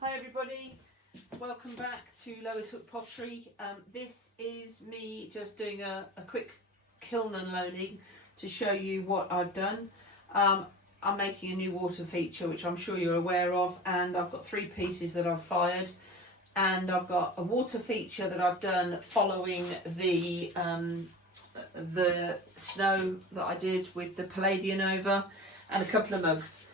Hi everybody, welcome back to Lois Hook Pottery. This is me just doing a quick kiln unloading to show you what I've done. I'm making a new water feature which I'm sure you're aware of, and I've got 3 pieces that I've fired, and I've got a water feature that I've done following the snow that I did with the Palladium over, and a couple of mugs.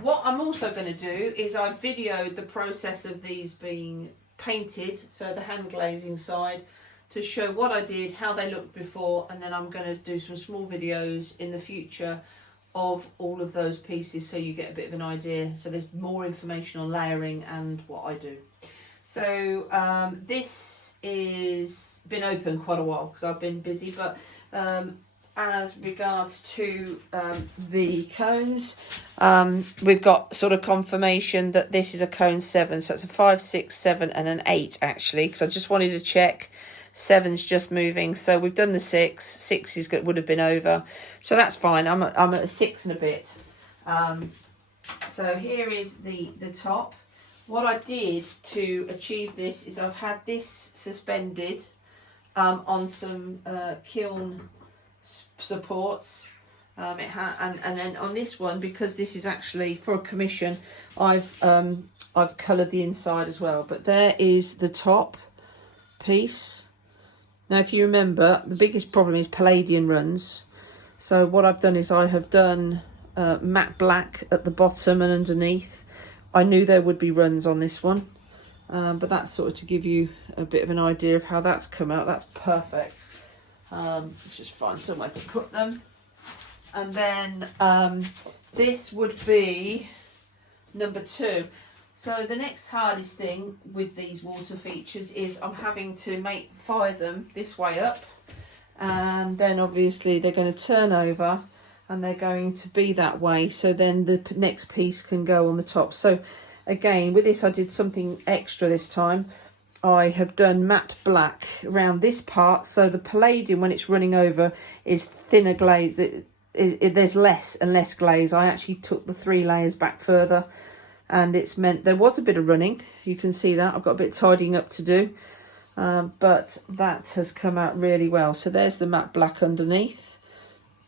What I'm also going to do is I've videoed the process of these being painted, so the hand glazing side, to show what I did, how they looked before, and then I'm going to do some small videos in the future of all of those pieces so you get a bit of an idea. So there's more information on layering and what I do. So this is been open quite a while because I've been busy, but as regards to the cones, we've got sort of confirmation that this is a cone 7, so it's a 5, 6, 7 and an 8 actually, because I just wanted to check. 7's just moving, so we've done the 6. 6 would have been over, so that's fine. I'm at a 6 and a bit. So here is the top. What I did to achieve this is I've had this suspended on some kiln supports, and then on this one, because this is actually for a commission, I've coloured the inside as well. But there is the top piece. Now if you remember, the biggest problem is Palladium runs, so what I've done is I have done matte black at the bottom and underneath. I knew there would be runs on this one, but that's sort of to give you a bit of an idea of how that's come out. That's perfect. Let's just find somewhere to put them. And then this would be number 2. So the next hardest thing with these water features is I'm having to fire them this way up, and then obviously they're going to turn over and they're going to be that way, so then the next piece can go on the top. So again, with this I did something extra this time. I have done matte black around this part, so the Palladium, when it's running over, is thinner glaze. There's less and less glaze. I actually took the 3 layers back further, and it's meant there was a bit of running. You can see that I've got a bit of tidying up to do, but that has come out really well. So there's the matte black underneath,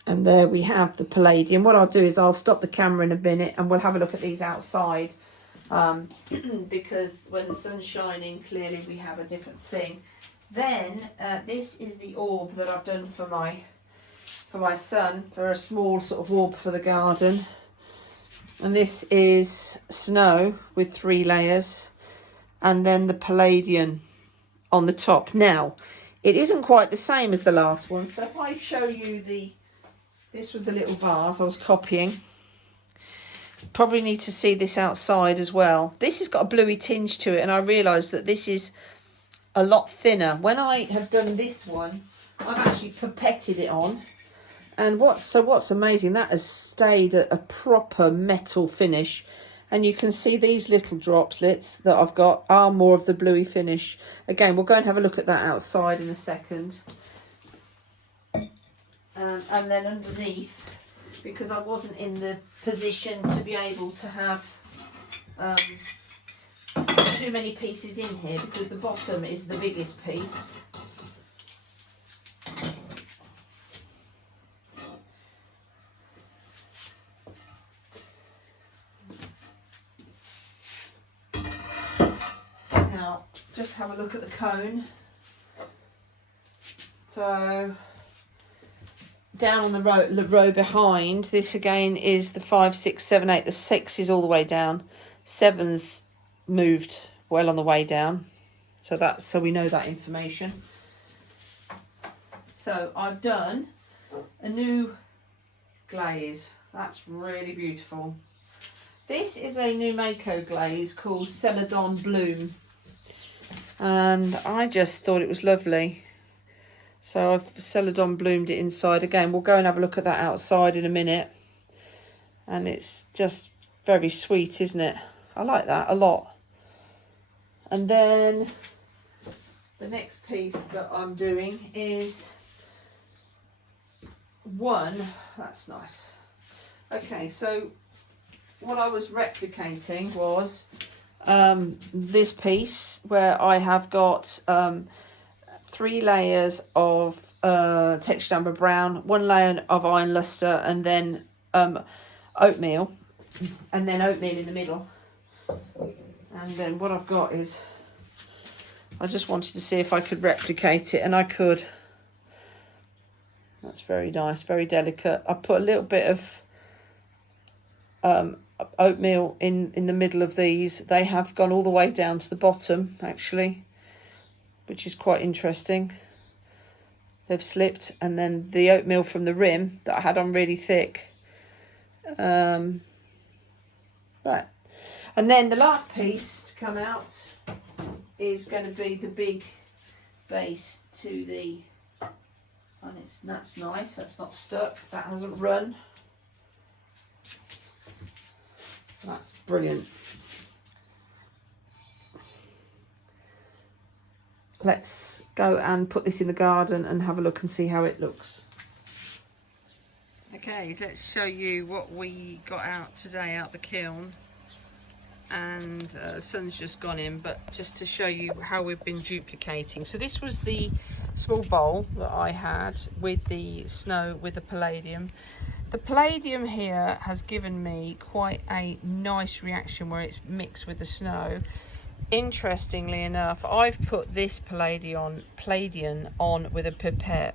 and there we have the Palladium. What I'll do is I'll stop the camera in a minute and we'll have a look at these outside. Because when the sun's shining, clearly we have a different thing. Then this is the orb that I've done for my son, for a small sort of orb for the garden, and this is snow with 3 layers, and then the Palladium on the top. Now it isn't quite the same as the last one, so if I show you this was the little vase I was copying. Probably need to see this outside as well. This has got a bluey tinge to it, and I realised that this is a lot thinner. When I have done this one, I've actually pipetted it on, and what's amazing, that has stayed a proper metal finish, and you can see these little droplets that I've got are more of the bluey finish. Again, we'll go and have a look at that outside in a second. And then underneath, because I wasn't in the position to be able to have too many pieces in here, because the bottom is the biggest piece. Now, just have a look at the cone. So down on the row behind, this again is the 5, 6, 7, 8. The 6 is all the way down. 7's moved well on the way down. So we know that information. So I've done a new glaze. That's really beautiful. This is a new Mayco glaze called Celladon Bloom, and I just thought it was lovely. So I've Celladon bloomed it inside. Again, we'll go and have a look at that outside in a minute. And it's just very sweet, isn't it? I like that a lot. And then the next piece that I'm doing is one. That's nice. Okay, so what I was replicating was this piece where I have got 3 layers of textured amber brown, 1 layer of iron lustre, and then oatmeal, and then oatmeal in the middle. And then what I've got is, I just wanted to see if I could replicate it, and I could. That's very nice, very delicate. I put a little bit of oatmeal in the middle of these. They have gone all the way down to the bottom, actually, which is quite interesting. They've slipped, and then the oatmeal from the rim that I had on really thick. Right. And then the last piece to come out is going to be the big base to the, and that's nice, that's not stuck, that hasn't run. That's brilliant. Let's go and put this in the garden and have a look and see how it looks. Okay, let's show you what we got out today out the kiln. And the sun's just gone in, but just to show you how we've been duplicating. So this was the small bowl that I had with the snow, with the palladium. The palladium here has given me quite a nice reaction where it's mixed with the snow. Interestingly enough, I've put this palladium on with a pipette,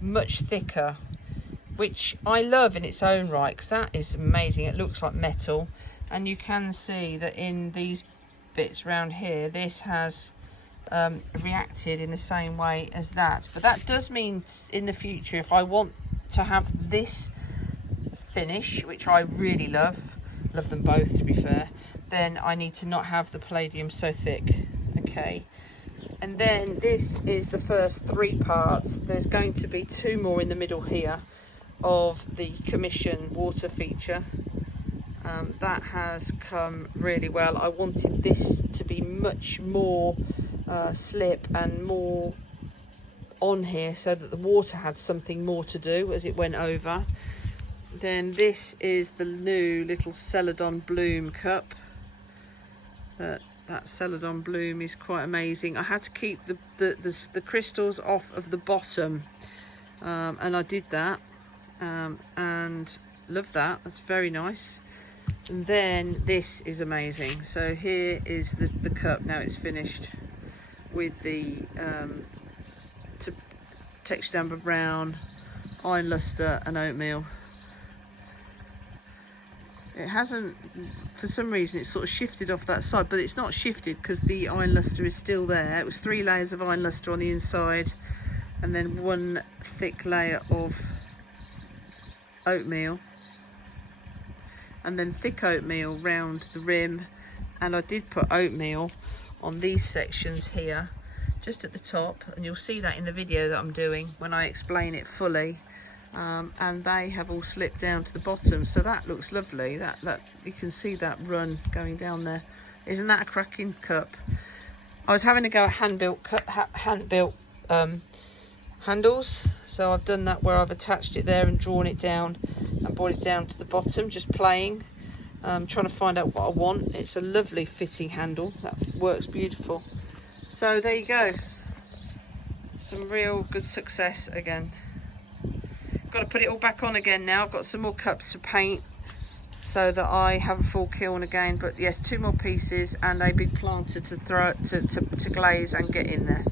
much thicker, which I love in its own right, because that is amazing. It looks like metal, and you can see that in these bits around here, this has reacted in the same way as that. But that does mean in the future, if I want to have this finish, which I really love them both to be fair, then I need to not have the palladium so thick. Okay, and then this is the first 3 parts. There's going to be 2 more in the middle here of the commission water feature. That has come really well. I wanted this to be much more slip and more on here, so that the water had something more to do as it went over. Then this is the new little Celladon bloom cup. That Celladon bloom is quite amazing. I had to keep the crystals off of the bottom, and I did that, and love that. That's very nice. And then this is amazing. So here is the cup. Now it's finished with the textured amber brown, iron lustre and oatmeal. It hasn't, for some reason, it's sort of shifted off that side, but it's not shifted because the iron lustre is still there. It was 3 layers of iron lustre on the inside, and then 1 thick layer of oatmeal, and then thick oatmeal round the rim. And I did put oatmeal on these sections here, just at the top, and you'll see that in the video that I'm doing when I explain it fully. And they have all slipped down to the bottom, so that looks lovely. That you can see that run going down there. Isn't that a cracking cup? I was having to go at hand-built handles, so I've done that where I've attached it there and drawn it down and brought it down to the bottom, just playing, trying to find out what I want. It's a lovely fitting handle that works beautiful. So there you go, some real good success again. Got to put it all back on again now. I've got some more cups to paint so that I have a full kiln again. But yes, 2 more pieces and a big planter to throw to glaze and get in there.